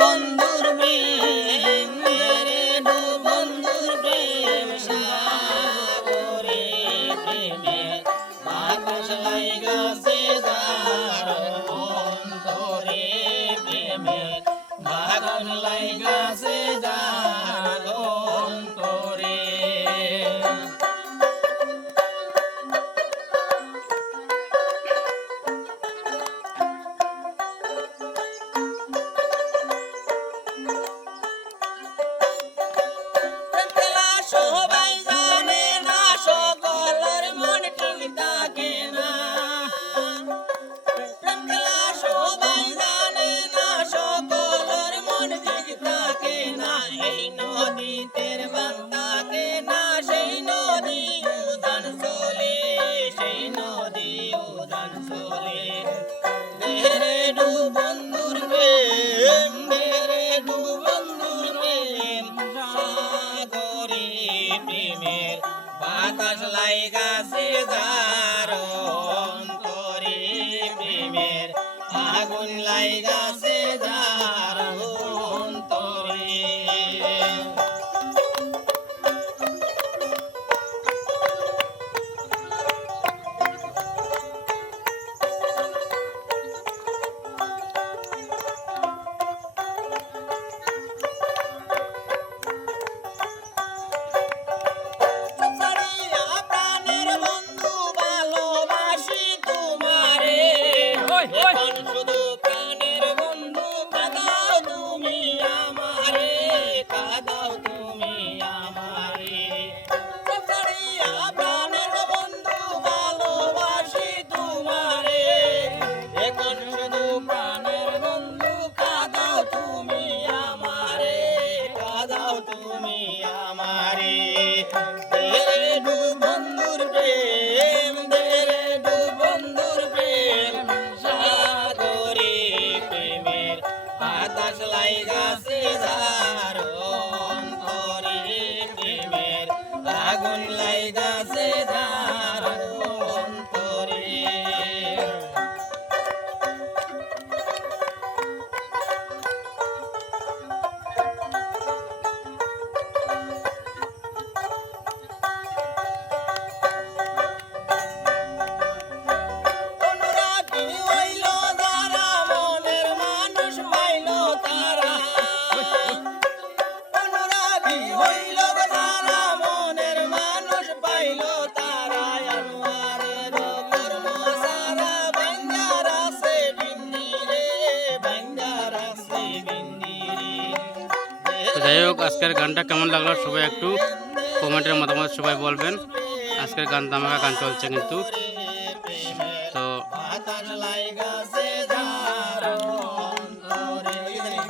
বন্ধুর প্রেম বন্ধুর প্রেম সাগরে প্রেমে বাতাস লাইগাছে যার অন্তরে প্রেমে বাগান লাইগাছে যার অন্তরে। সবাই জানে না সকলের মন ঠিক থাকে না, সবাই জানে না সকলের মন ঠিক থাকে না। এই নদীতে বান থাকে না, সেই নদী উদান চলে, সেই নদী উদান চলে। বেরে ডু বন্ধুর প্রেম, বেরে ডু বন্ধুর প্রেম সাগরে প্রেমের বাতাস লাইগাছে যার অন্তরে প্রেমের আগুন লাইগাছে যার অন্তরে। শুধু প্রাণের বন্ধু কাঁদাও তুমি আমারে, কাঁদাও তুমি আমারে। প্রাণের বন্ধু ভালোবাসি তোমারে, এখন শুধু প্রাণের বন্ধু কাঁদাও তুমি আমারে, কাঁদাও তুমি আমারে। তেরে ডু বন্ধুর প্রেম, তেরে ডু বন্ধুর প্রেম সাগরে প্রেমের বাতাস লাইগাছে যার অন্তরে প্রেমের আগুন লাইগাছে যার অন্তরে। যাই হোক, আজকের গানটা কেমন লাগলো সবাই একটু কমেন্টের মতামত সবাই বলবেন। আজকের গান ধামাকা গান চলছে কিন্তু, তো